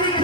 মায়ের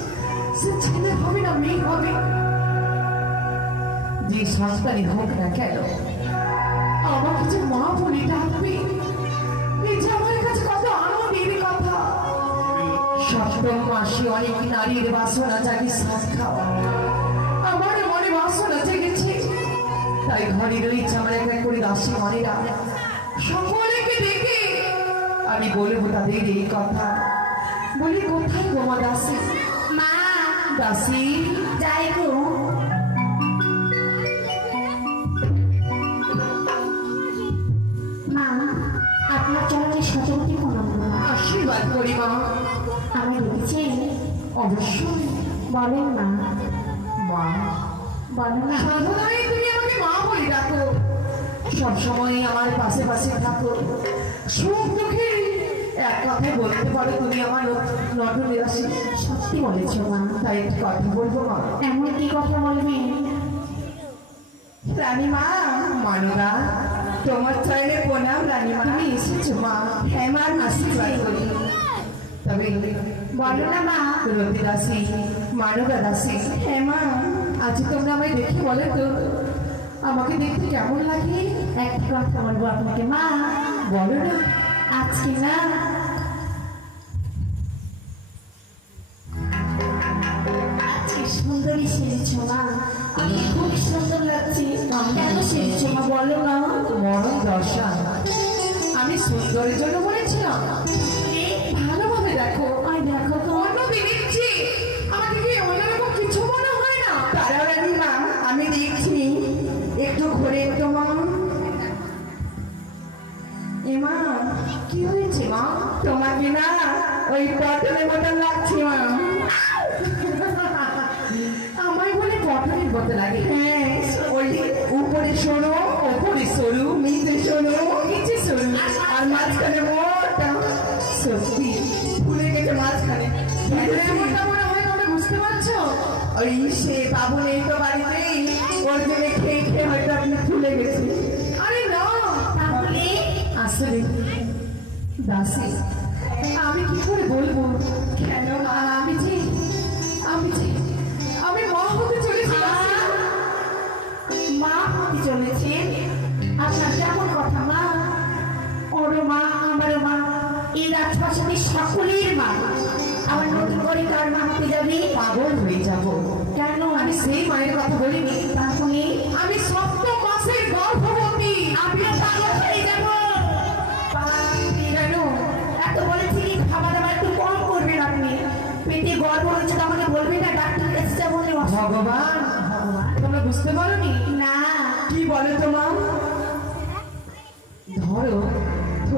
সে ছেলে হবে না, মেয়ে হবে? যে সন্তানই হোক না কেন, আমাকে যে মা বলে ডাকবে, এই যে আমার কাছে কত নারীর বাসনা জাগে শ্বাস খাওয়া আমার মনে বাসনা জেগেছে, তাই ঘরে রয়েছে আমার এক করে দাসী মনেরা সকলকে ডেকে আমি বলব তাদের এই কথা। বলি, কোথায় গোমা দাসী? মা দাসী যাই গো মা আপনার চরণে সতর্কী প্রণাম আশীর্বাদ করি মা। আমি দেখেছি অবশ্যই। বলেন মা। মা। বলো না। সাধনায় তুমি আমাকে মা বলে ডাকো। সবসময় আমার পাশে পাশে থাকো। সুখ দুঃখে এক বলতে পারো তুমি আমার সত্যি বলেছ মা। তাই কথা বলব মা এমন কি কথা বলবি রানীমা মানদা তোমার চাইলে প্রণাম রানীমা। তুমি এসেছ মা। হ্যাঁ মা আশীর্বাদ করি। তবে বলো না মা। রবি দাসী মানবা দাসী হ্যাঁ মা। আজ তোমরা আমায় দেখে বলে তো আমাকে দেখতে কেমন লাগে? একটি কথা বলব আপনাকে মা। বলো না। আজকে না সুন্দরের জন্য বলেছিলাম। ভালোভাবে দেখো আর দেখো অন্য দিচ্ছি আমাকে কি অন্যরকম কিছু মনে হয় না? তারারানি মা আমি দেখছি। একটু ঘুরে একটু মা। এমা কি হয়েছে মা? তোমাকে না ওই পটলের মতন লাগছে মা। আমায় বলে পটলের মতো লাগে হ্যাঁ ওই উপরে সরু ওপরে সরু নিচে সরু নিচে সরু আর মাঝখানে মোটা সত্যি ফুলে গেছে মাঝখানে। বুঝতে পারছ? ওই সে বাবু নেই তো বাড়িতে ওর জন্য খেয়ে খেয়ে হয়তো আপনি ফুলে গেছে আরে না তাহলে? আসলে দাসী আমি কি করে বলব? কেন আমি যে রাজপ্রাসাদের সকলের মা। আবার নতুন করে কার মা হতে যাবে? পাগল হয়ে যাব। কেন? আমি সেই মায়ের কথা বলিনি। তাহলে আমি সপ্তম মাসের গর্ভবতী। আপনি পাগল হয়ে যাব কেন? এত বলেছি খাওয়া দাওয়া একটু কম করবেন আপনি। পেটে গর্ব হচ্ছে তো আমাকে বলবেন না ডাক্তার কাছে যাব ভগবান তোমরা বুঝতে পারোনি? না। কি বলে তোমার ধরো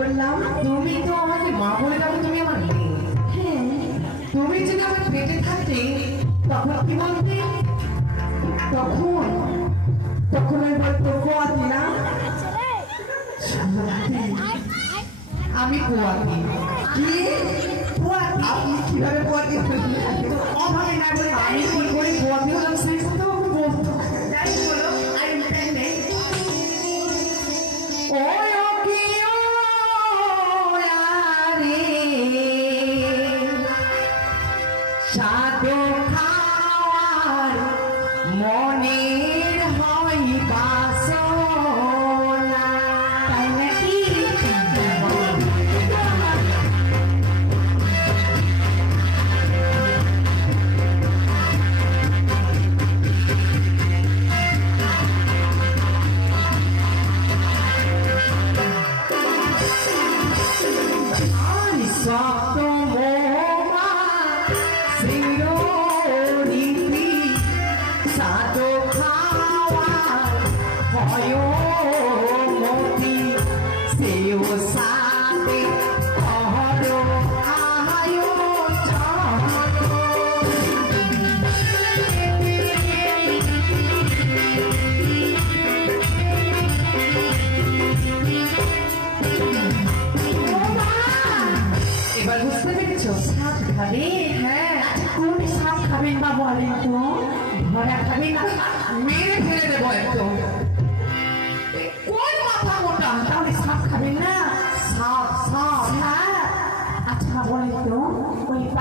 ধরলাম তুমি তো আমাকে মা বলে ডাকো তুমি আমার মেয়ে। হ্যাঁ। তুমি যদি আমাকে তখন কি বলতে তখন তখন আমি বলতো গোয়াতি না। আমি গোয়াতে কি? আপনি কীভাবে হলেন? অভাবে না বলে আমি কি করে? গোয়াতে হলাম সেই কথা আমাকে বলতো।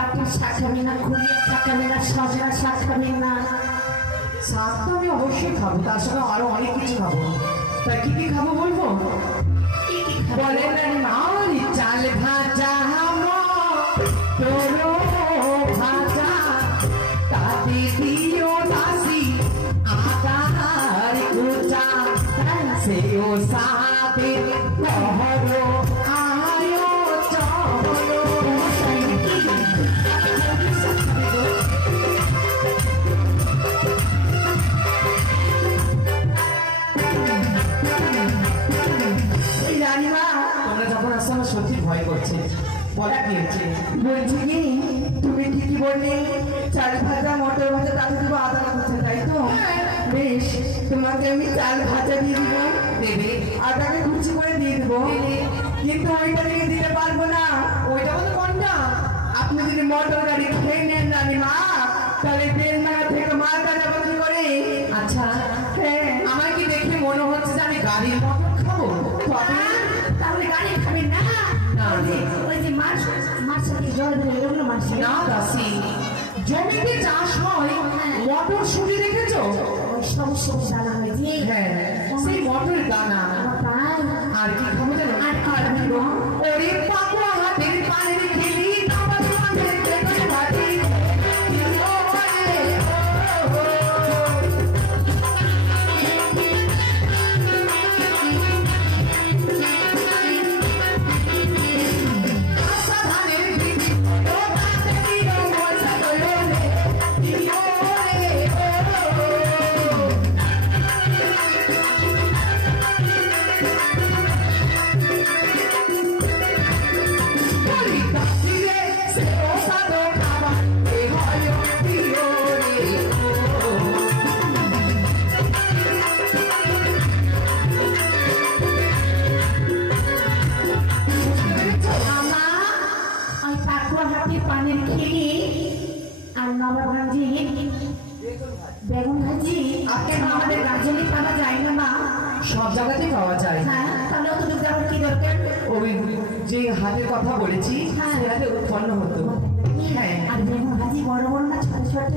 পাটের শাক না খুলিয়ে শাক না সজনা শাক না। শাক তো আমি অবশ্যই খাব তার সঙ্গে আরও অনেক কিছু খাব। তা কি কি খাব বলব? বলেন আরি ভয় করছে। বলা হচ্ছে বলছি কি? তুমি ঠিকই বললে চাল ভাজা মটর ভাজা তাতে দেবো আদা কুচে তাই তো? বেশ তোমাকে আমি চাল ভাজা দিয়ে দিব। দেবে। আদাকে কুচি করে দিয়ে দেবো। কিন্তু ওইটা নিয়ে দিতে পারব না। ওইটা বলতে কোনটা? আপনি যদি মটর গাড়ি খেয়ে নেন জানি মা তাহলে না দাসি জমিতে চাষ হয় মটর শুনে দেখেছ? সব সবুজ দানা হয়েছে হ্যাঁ সেই মটরের দানা আর কি খাব সব জায়গাতেই পাওয়া যায়। হ্যাঁ তাহলে অতটুকু যাওয়ার কি দরকার? ওই যে হাতের কথা বলেছি হ্যাঁ। সে হাতে উৎপন্ন হতো। হ্যাঁ। আর বেগুন ভাজি বড় বড় না ছোট ছোট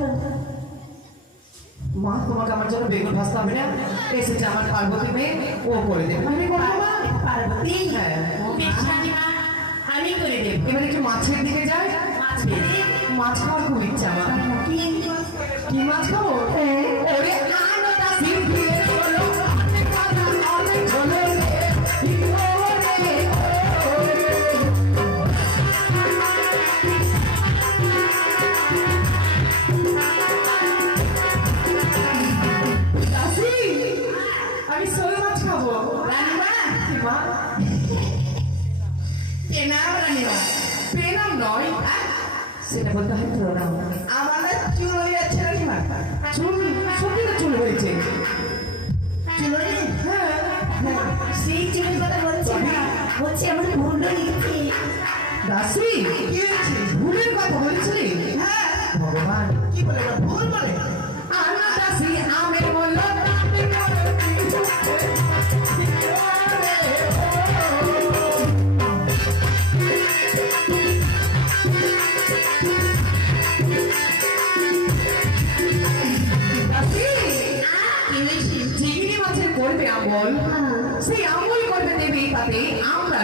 মা তোমাকে আমার জন্য বেগুন ভাজতে হবে না? এসেছে আমার পার্বতী মেয়ে ও করে দেবে। আমি করব মা? পার্বতী? হ্যাঁ। আমি করে দেব। এবার একটু মাছের দিকে যাই। মাছ মাছ খাওয়ার খুব ইচ্ছা আমার। কি কি মাছ খাব?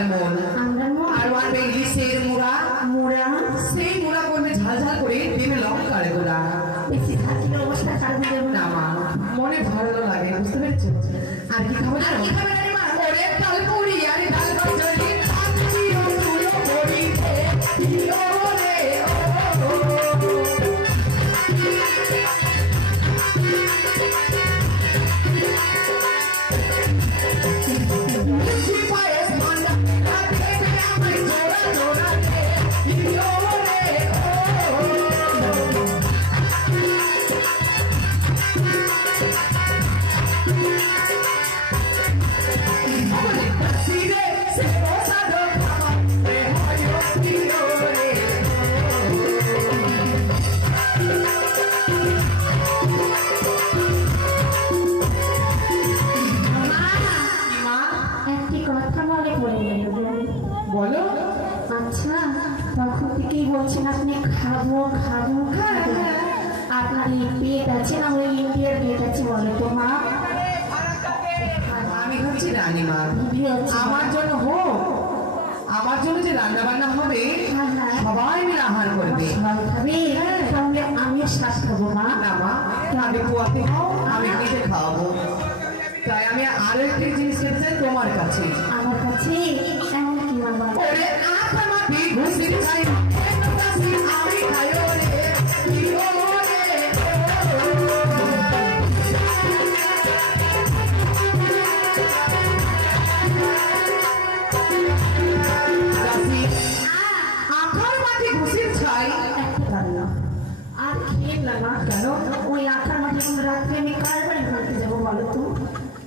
মন আমরা আর মুড়া মোড়া সেই মুড়া করবে ঝাল ঝাল করে দেবে লঙ্কার গোড়া। বেশি থাকলে অবস্থা কারণ দেবো না মা মনে ভালো লাগে বুঝতে পেরেছ? আর কি খাব জানো? আমার জন্য হোক আমার জন্য যে রান্না বান্না হবে হ্যাঁ, হ্যাঁ। সবাই মিলে আহার করবে। তাহলে আমি শ্বাস খাব মা। না মা আমি পোয়াতে খাও আমি নিজে খাওয়াবো তাই আমি আরও একটি জিনিস খেতে তোমার কাছে। আমার কাছে? এমন কি বাবা? আমি খাইও রে মাঠে রাত্রে আমি কার বাড়ি ঘুরতে যাব বলো তো?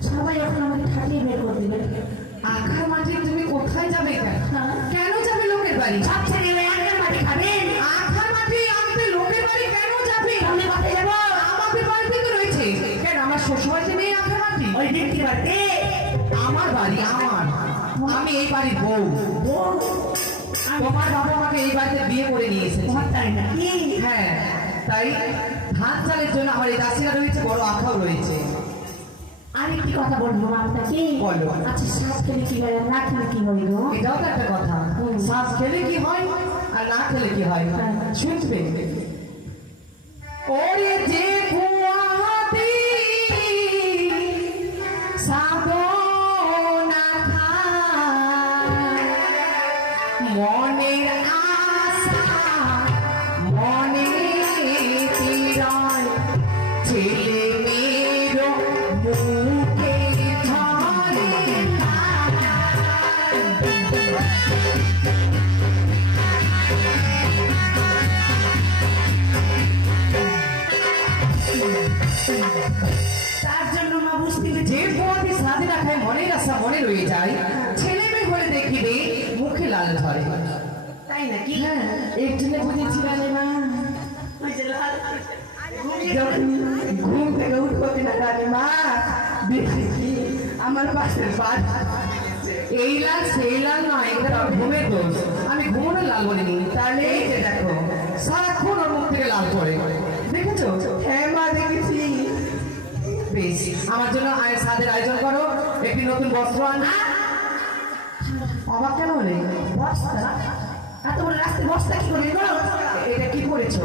সবাই এখন আমাকে ঠাটিয়ে বের করে দিবে। আখার মাটি তুমি কোথায় যাবে কেন? যাবে লোকের বাড়ি? মাঠে খাবেন আখার আনতে লোকের বাড়ি কেন যাবে? তাহলে মাঠে যাব। আমাদের বাড়িতে তো রয়েছে। কেন আমার শ্বশুর বাড়িতে নেই আখার মাটি ওই ব্যক্তি বাড়িতে। আমার বাড়ি আমার। আমি এই বাড়ির বউ। তোমার বাবা আমাকে এই বাড়িতে বিয়ে করে নিয়ে এসেছে। তোমার তাই না কি হ্যাঁ তাই চালের জন্য আমার এই দাসিরা রয়েছে বড় আঁকাও রয়েছে। আরেকটি কথা বলব আপনাকে? বলো। আচ্ছা শ্বাস খেলে কি হয়? আর না খেলে কি হইল এটাও তো একটা কথা। শ্বাস খেলে কি হয় আর না খেলে কি হয়? হ্যাঁ। শুনবে যখন ঘুম থেকে উঠবো না জানি মা দেখেছি আমার পাশের বাড়ি এই লাল সেই লাল নয় এটা তো ঘুমের দোষ। আমি ঘুমোনোর লাল বলিনি। তাহলে এই যে দেখো সারাক্ষণ ওর মুখ থেকে লাল পড়ে। দেখেছ? হ্যাঁ মা দেখেছি। বেশ আমার জন্য আয় সাদের আয়োজন করো। একটি নতুন বস্ত্র আনা। অবাক কেন হলে? বস্তা? এত বড় রাস্তায় বস্তা কি করে? এটা কি করেছ?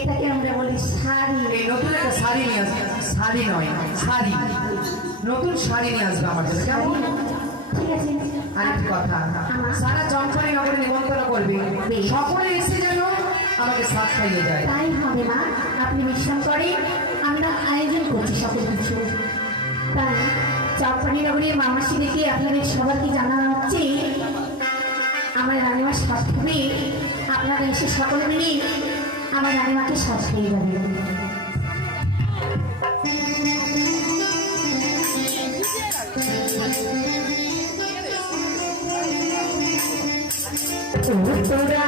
এটাকে আমরা বলি শাড়ি। নতুন একটা শাড়ি নিয়ে আসবে শাড়ি নয় শাড়ি। নতুন শাড়ি নিয়ে আসবে আমার জন্য কেমন? ঠিক আছে। আরেকটি কথা সারা চঞ্চলী নগরে নিমন্ত্রণ করবে। সকলে এসে যেন আমাকে সাথ খাইয়ে যায়। তাই হবে না আপনি বিশ্বাস করেন আমরা আয়োজন করছি সকল কিছু। তাই চাপানি নগরীর মামাসি দেখে আপনাদের সবাইকে জানানো হচ্ছে আমার রানিমার হবে আপনারা এসে সকলে মিলে আমার রানীমাকে শাস্তিয়ে যাবে। তোরা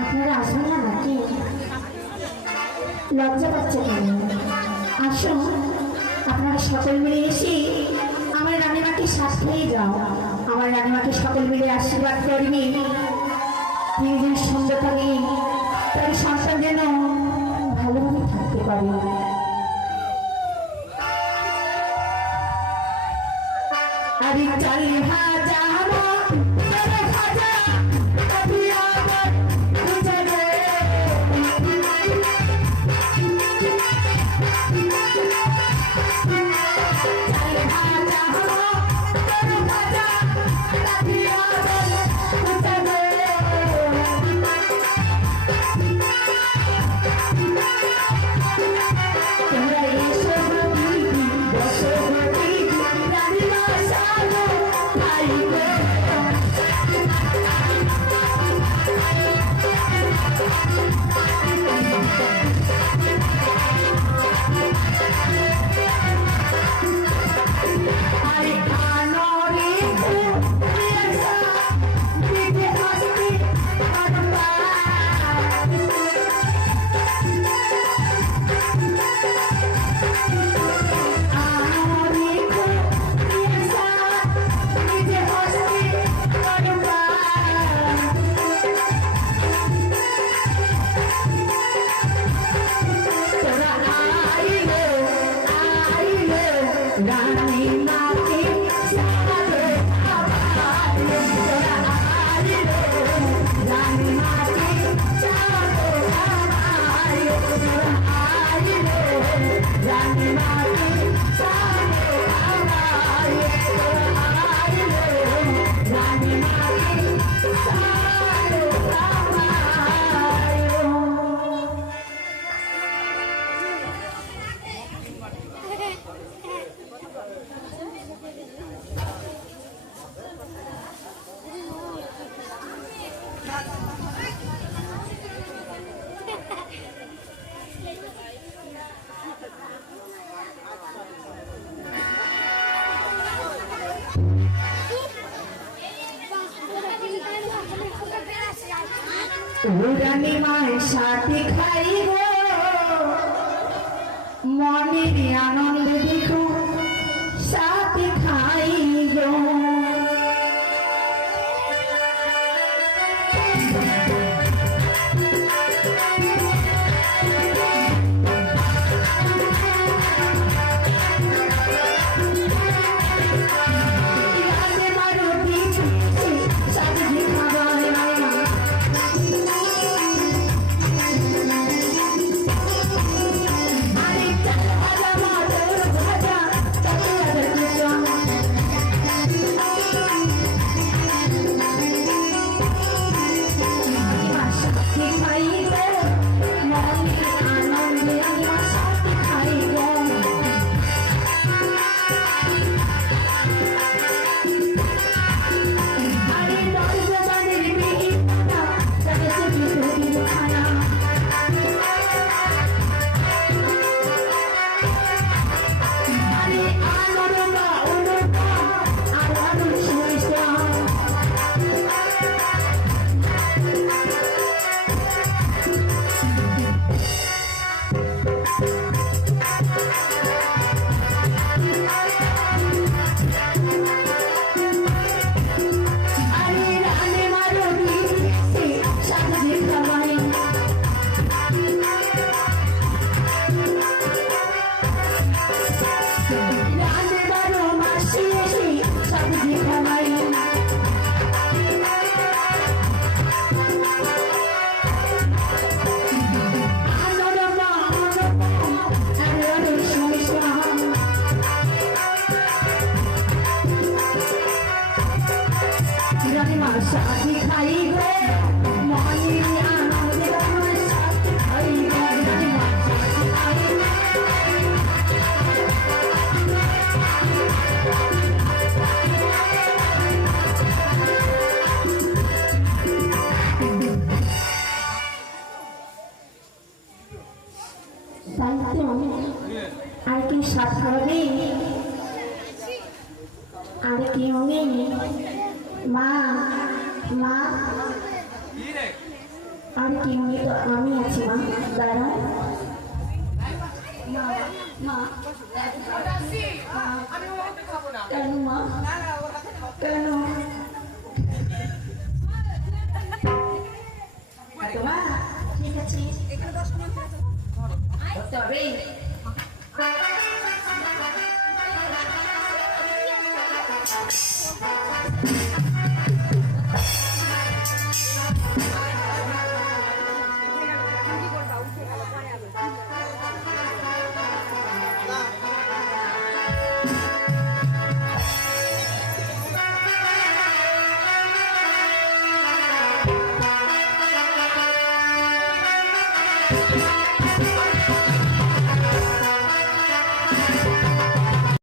আপনারা না নাকি লজ্জা পাচ্ছে কেন? আসুন, আপনারা মিলে আমার আমার মিলে আশীর্বাদ সুন্দর থাকে তার সংসার যেন ভালোভাবে থাকতে পারে। উড়ানি মায়ের সাথে খাই গো। মনের তাই তো আর কি সাত কেন মা কেন